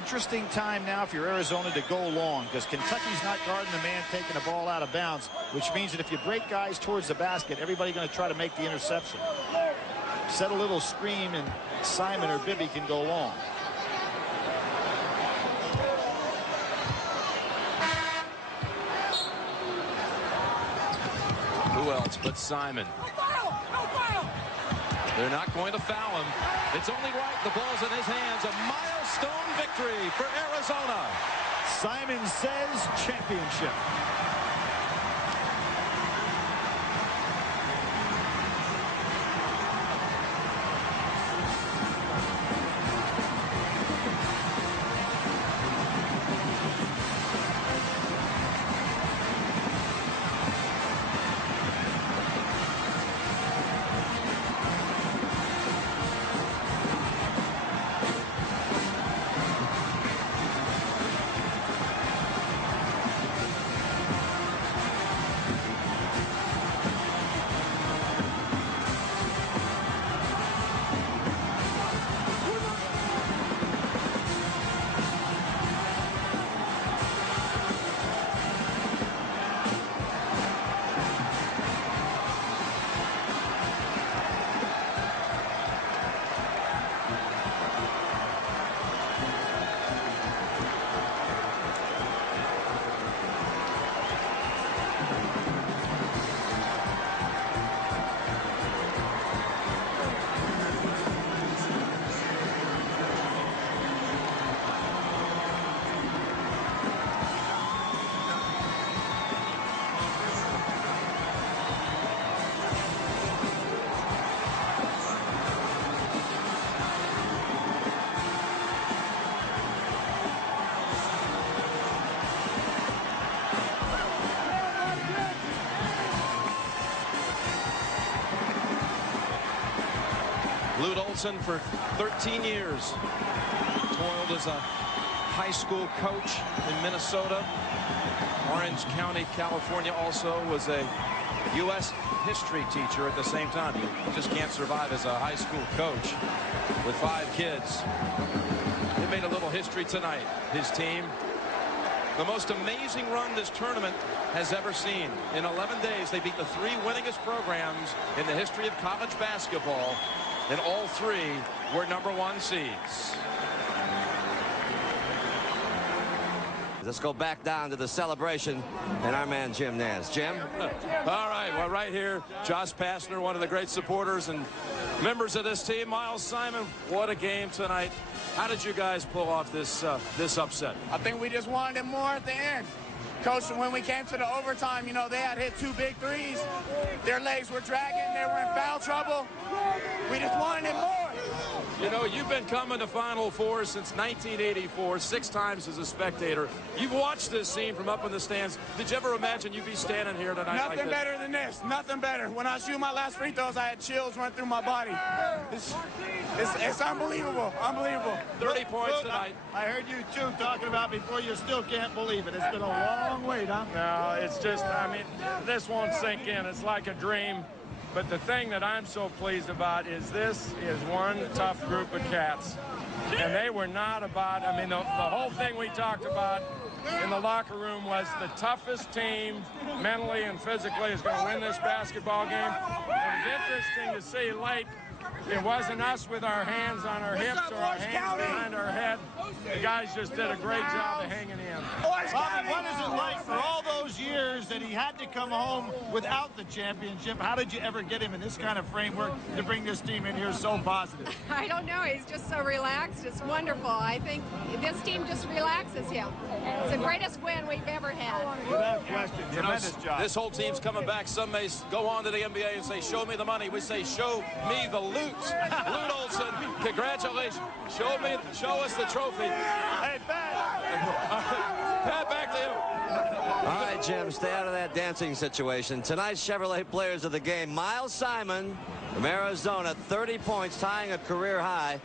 Interesting time now for Arizona to go long, because Kentucky's not guarding the man taking the ball out of bounds, which means that if you break guys towards the basket, everybody's going to try to make the interception. Set a little screen and Simon or Bibby can go long. Who else but Simon? They're not going to foul him. It's only right. The ball's in his hands. A milestone victory for Arizona. Simon says championship. Lute Olson for 13 years. Toiled as a high school coach in Minnesota. Orange County, California. Also was a U.S. history teacher at the same time. You just can't survive as a high school coach with 5 kids. They made a little history tonight. His team, the most amazing run this tournament has ever seen. In 11 days, they beat the 3 winningest programs in the history of college basketball, and all 3 were #1 seeds. Let's go back down to the celebration and our man Jim Nance. Jim? All right, well, right here, Josh Pastner, one of the great supporters and members of this team. Miles Simon, what a game tonight. How did you guys pull off this upset? I think we just wanted it more at the end. Coach, when we came to the overtime, you know, they had hit 2 big threes. Their legs were dragging. They were in foul trouble. We just wanted it more. You know, you've been coming to Final Four since 1984, 6 times as a spectator. You've watched this scene from up in the stands. Did you ever imagine you'd be standing here tonight? Nothing like this? better than this. Nothing better. When I shoot my last free throws, I had chills run through my body. It's unbelievable. Unbelievable. 30 points tonight. I heard you two talking about before. You still can't believe it. It's been a long wait, huh? No, it's just, I mean, this won't sink in. It's like a dream. But the thing that I'm so pleased about is this is one tough group of cats. And they were not about, I mean, the whole thing we talked about in the locker room was the toughest team mentally and physically is going to win this basketball game. And it's interesting to see late, it wasn't us with our hands on our hips or our hands behind our head. The guys just did a great job of hanging in. Bobby, what is it like for all those years that he had to come home without the championship? How did you ever get him in this kind of framework to bring this team in here so positive? I don't know. He's just so relaxed. It's wonderful. I think this team just relaxes him. It's the greatest win we've ever had. Without question. Tremendous job. This whole team's coming back. Some may go on to the NBA and say, show me the money. We say, show me the loot. Lute Olson, congratulations. Show us the trophy. Hey, Pat, back to you. All right, Jim, stay out of that dancing situation. Tonight's Chevrolet players of the game, Miles Simon from Arizona, 30 points, tying a career high.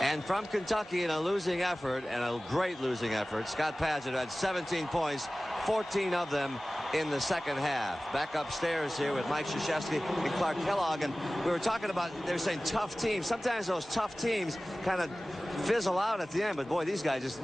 And from Kentucky in a losing effort, and a great losing effort, Scott Padgett had 17 points, 14 of them in the second half. Back upstairs here with Mike Krzyzewski and Clark Kellogg, and we were talking about, they were saying tough teams. Sometimes those tough teams kind of fizzle out at the end, but boy, these guys just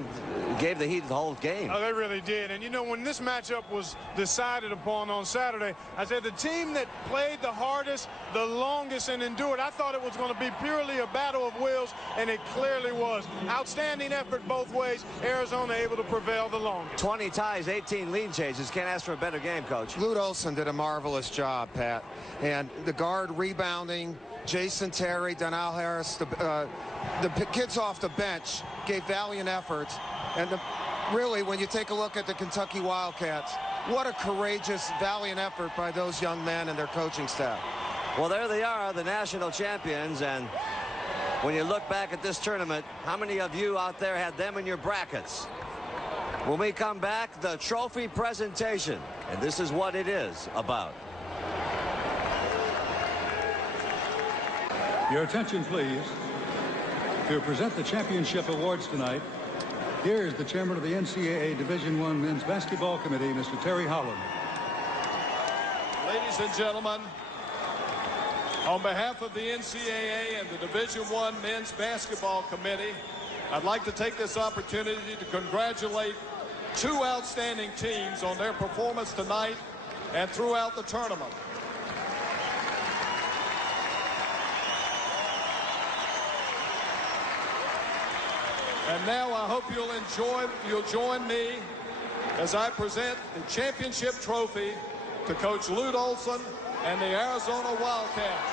gave the Heat the whole game. Oh, they really did. And you know, when this matchup was decided upon on Saturday, I said the team that played the hardest, the longest, and endured, I thought it was going to be purely a battle of wills, and it clearly was. Outstanding effort both ways. Arizona able to prevail the longest. 20 ties, 18 lead changes. Can't ask for a better game, Coach. Lute Olson did a marvelous job, Pat. And the guard rebounding, Jason Terry, Donnell Harris, the kids off the bench gave valiant efforts. And really, when you take a look at the Kentucky Wildcats, what a courageous, valiant effort by those young men and their coaching staff. Well, there they are, the national champions. And when you look back at this tournament, how many of you out there had them in your brackets? When we come back, the trophy presentation. And this is what it is about. Your attention, please. To present the championship awards tonight, here is the chairman of the NCAA Division I Men's Basketball Committee, Mr. Terry Holland. Ladies and gentlemen, on behalf of the NCAA and the Division I Men's Basketball Committee, I'd like to take this opportunity to congratulate two outstanding teams on their performance tonight and throughout the tournament. And now I hope you'll join me as I present the championship trophy to Coach Lute Olson and the Arizona Wildcats.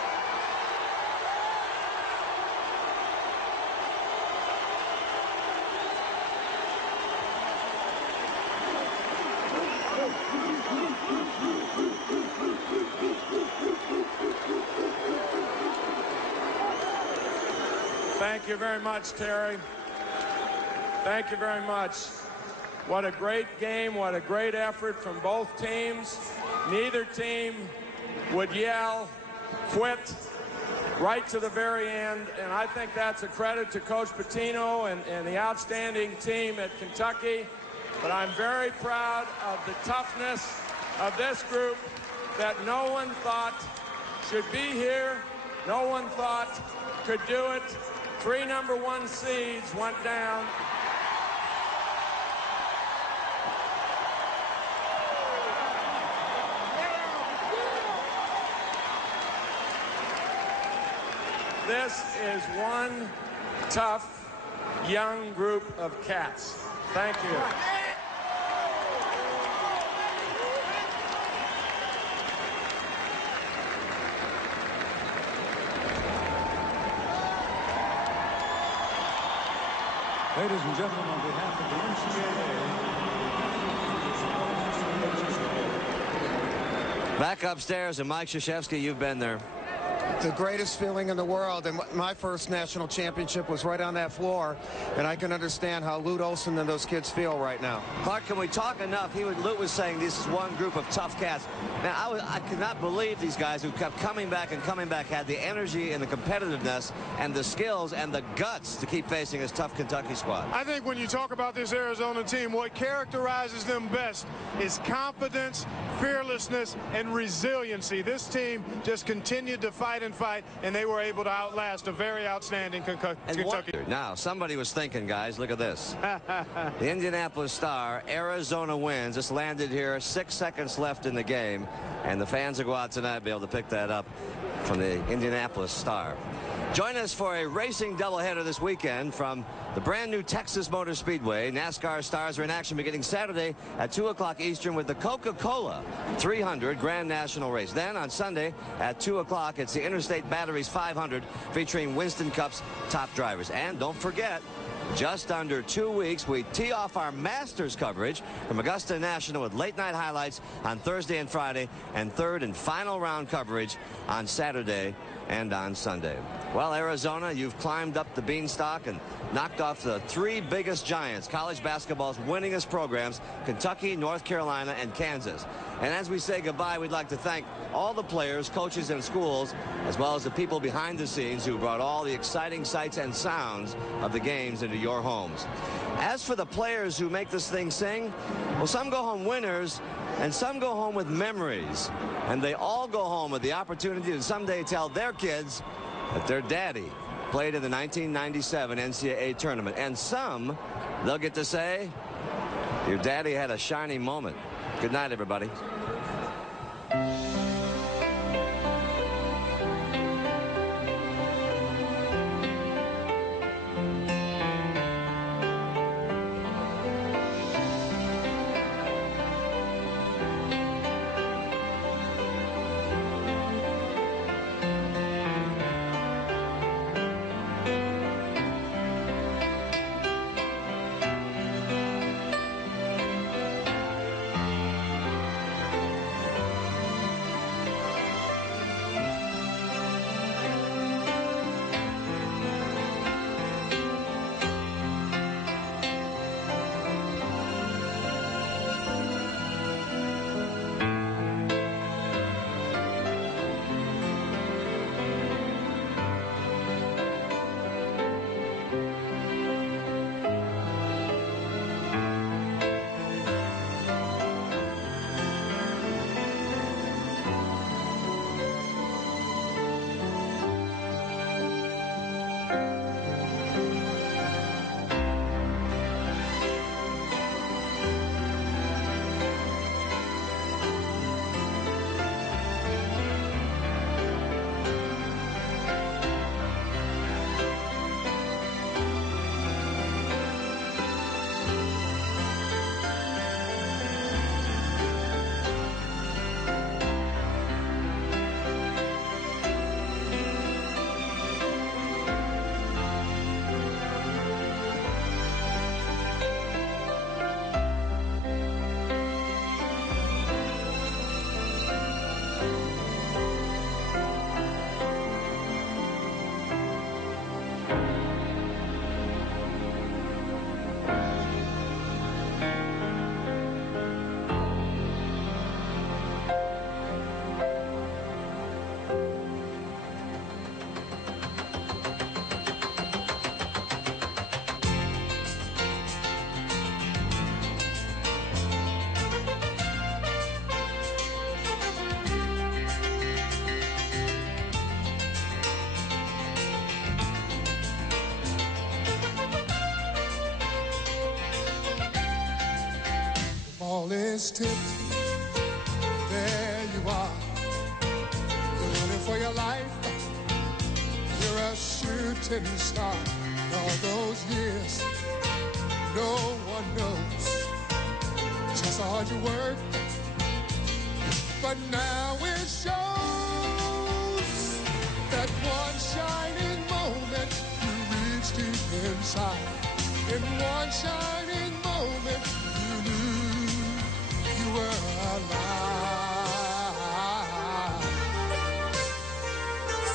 Thank you very much, Terry. Thank you very much. What a great game. What a great effort from both teams. Neither team would yell, quit, right to the very end. And I think that's a credit to Coach Pitino and the outstanding team at Kentucky. But I'm very proud of the toughness of this group that no one thought should be here. No one thought could do it. 3 number 1 seeds went down. This is one tough, young group of cats. Thank you. Ladies and gentlemen, on behalf of the NCAA. Back upstairs, and Mike Krzyzewski, you've been there. The greatest feeling in the world, and my first national championship was right on that floor, and I can understand how Lute Olson and those kids feel right now. Clark, can we talk enough? Lute was saying this is one group of tough cats. Man, I could not believe these guys who kept coming back and coming back had the energy and the competitiveness and the skills and the guts to keep facing this tough Kentucky squad. I think when you talk about this Arizona team, what characterizes them best is confidence, fearlessness, and resiliency. This team just continued to fight and fight, and they were able to outlast a very outstanding Kentucky. Now, somebody was thinking, guys, look at this. The Indianapolis Star, Arizona wins. Just landed here, 6 seconds left in the game, and the fans will go out tonight and be able to pick that up from the Indianapolis Star. Join us for a racing doubleheader this weekend from the brand new Texas Motor Speedway. NASCAR stars are in action beginning Saturday at 2 o'clock Eastern with the Coca-Cola 300 Grand National Race. Then on Sunday at 2 o'clock, it's the Interstate Batteries 500 featuring Winston Cup's top drivers. And don't forget, just under 2 weeks, we tee off our Masters coverage from Augusta National with late-night highlights on Thursday and Friday, and third and final round coverage on Saturday and on Sunday. Well, Arizona, you've climbed up the beanstalk and knocked off the 3 biggest giants, college basketball's winningest programs, Kentucky, North Carolina, and Kansas. And as we say goodbye, we'd like to thank all the players, coaches, and schools, as well as the people behind the scenes who brought all the exciting sights and sounds of the games into your homes. As for the players who make this thing sing, well, some go home winners, and some go home with memories. And they all go home with the opportunity to someday tell their kids that their daddy played in the 1997 NCAA tournament. And some, they'll get to say, your daddy had a shining moment. Good night, everybody. Ball is tipped, there you are. You're running for your life, you're a shooting star. All those years, no one knows just how hard you work, but now it shows. That one shining moment you reached deep inside. In one shining moment you knew you were alive.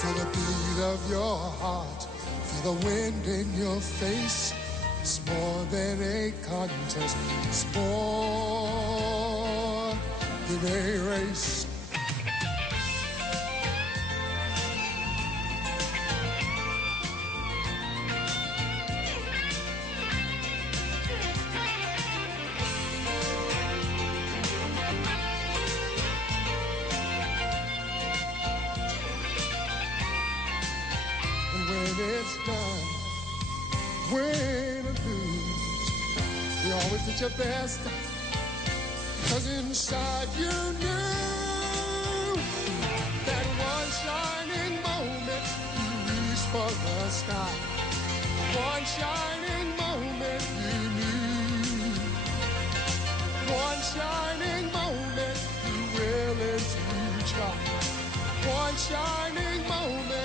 Feel the beat of your heart, feel the wind in your face. It's more than a contest, it's more than a race. It's done, win or lose, you always did your best, 'cause inside you knew that one shining moment you reached for the sky. One shining moment you knew. One shining moment you willing to try. One shining moment